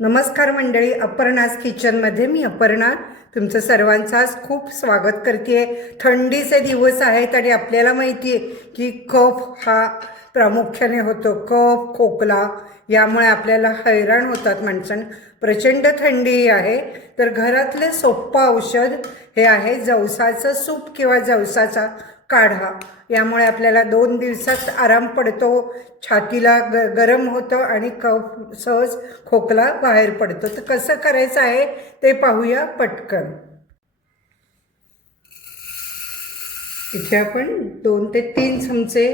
नमस्कार मंडळी, अपर्णाज किचनमध्ये मी अपर्णा तुमचं सर्वांचं आज खूप स्वागत करते. थंडीचे दिवस आहेत आणि आपल्याला माहिती आहे की कफ हा प्रामुख्याने होतो. कफ खोकला यामुळे आपल्याला हैराण होतात माणसांना. प्रचंड थंडी आहे तर घरातले सोपं औषध हे आहे जवसाचं सूप किंवा जवसाचा काढा. यामुळे आपल्याला 2 दिवसात आराम पडतो, छातीला गरम होतं आणि कफ सहज खोकला बाहेर पडतो. तर कसं करायचं आहे ते पाहूया पटकन. इथे आपण 2 ते 3 चमचे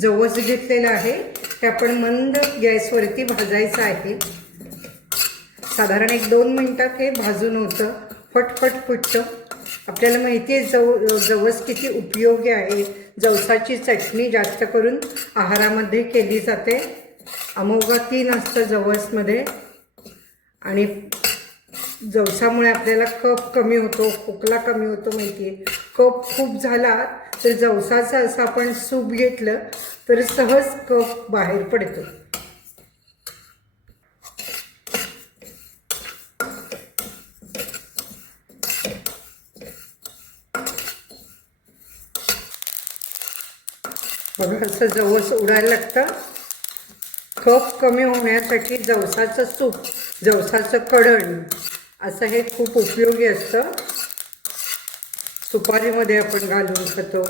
जवस घेतलेला आहे. ते आपण मंद गॅसवरती भाजायचं आहे. साधारण 1-2 मिनिटात हे भाजून होतं, फटफट फुटतं. आपल्याला माहिती आहे जवस किती उपयोगी आहे. जवसाची चटणी जास्त करून आहारामध्ये केली जाते. अमोघा 3 असतं जवसमध्ये आणि जवसामुळे आपल्याला कफ कमी होतो, खोकला कमी होतो. माहिती आहे, कफ खूप झाला तर जवसाचं असं आपण सूप घेतलं तर सहज कफ बाहेर पडतो. बघा असं जवस उडायला लागतं. कफ कमी होण्यासाठी जवसाचं सूप, जवसाचं कढण असं हे खूप उपयोगी असतं. सुपारीमध्ये आपण घालून खातो,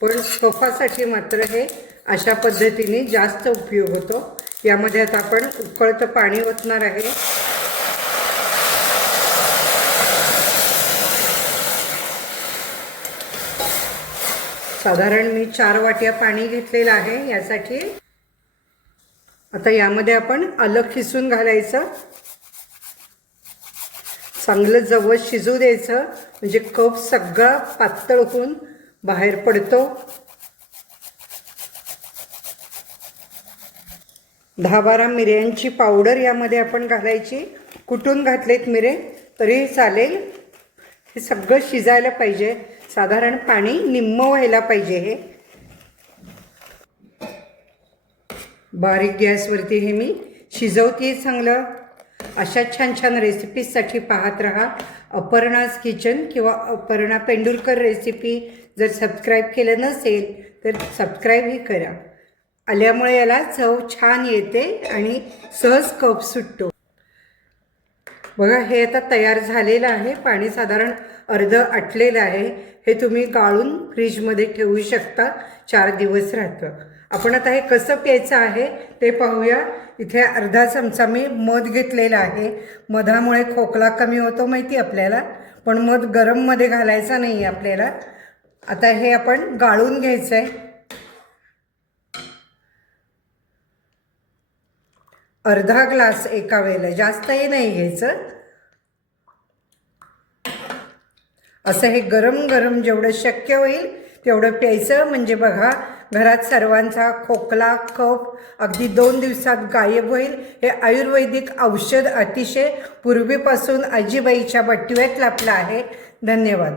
पण कफासाठी मात्र हे अशा पद्धतीने जास्त उपयोग होतो. यामध्ये आता आपण उकळतं पाणी ओतणार आहे. साधारण मी 4 वाट्या पाणी घेतलेलं आहे यासाठी. आता यामध्ये आपण आलं खिसून घालायचं. चांगलं जवस शिजू द्यायचं म्हणजे कफ सगळा पातळ होऊन बाहेर पडतो. 10-12 मिऱ्यांची पावडर यामध्ये आपण घालायची. कुटून घातलेत मिरे तरी चालेल. हे सगळं शिजायला पाहिजे. साधारण पाणी निम्म व्हायला पाहिजे. हे बारीक गॅसवरती हे मी शिजवते चांगलं. अशा छान छान रेसिपीजसाठी पाहत राहा अपर्णाज किचन किंवा अपर्णा पेंडुरकर रेसिपी. जर सबस्क्राईब केलं नसेल तर सबस्क्राईबही करा. आल्यामुळे याला चव छान येते आणि सहज कफ सुटतो. बघा हे आता तयार झालेलं आहे. पाणी साधारण अर्धं आटलेलं आहे. हे तुम्ही गाळून फ्रीजमध्ये ठेवू शकता, 4 दिवस राहतं. आपण आता हे कसं प्यायचं आहे ते पाहूया. इथे अर्धा चमचा मी मध घेतलेला आहे. मधामुळे खोकला कमी होतो माहिती आपल्याला, पण मध गरममध्ये घालायचा नाही आपल्याला. आता हे आपण गाळून घ्यायचं आहे. अर्धा ग्लास एका वेळेला, जास्तही नाही घ्यायचं. असं हे गरम गरम जेवढं शक्य होईल तेवढं प्यायचं. म्हणजे बघा घरात सर्वांचा खोकला कफ अगदी 2 दिवसात गायब होईल. हे आयुर्वेदिक औषध अतिशय पूर्वीपासून आजीबाईच्या बटव्यात लपलं आहे. धन्यवाद.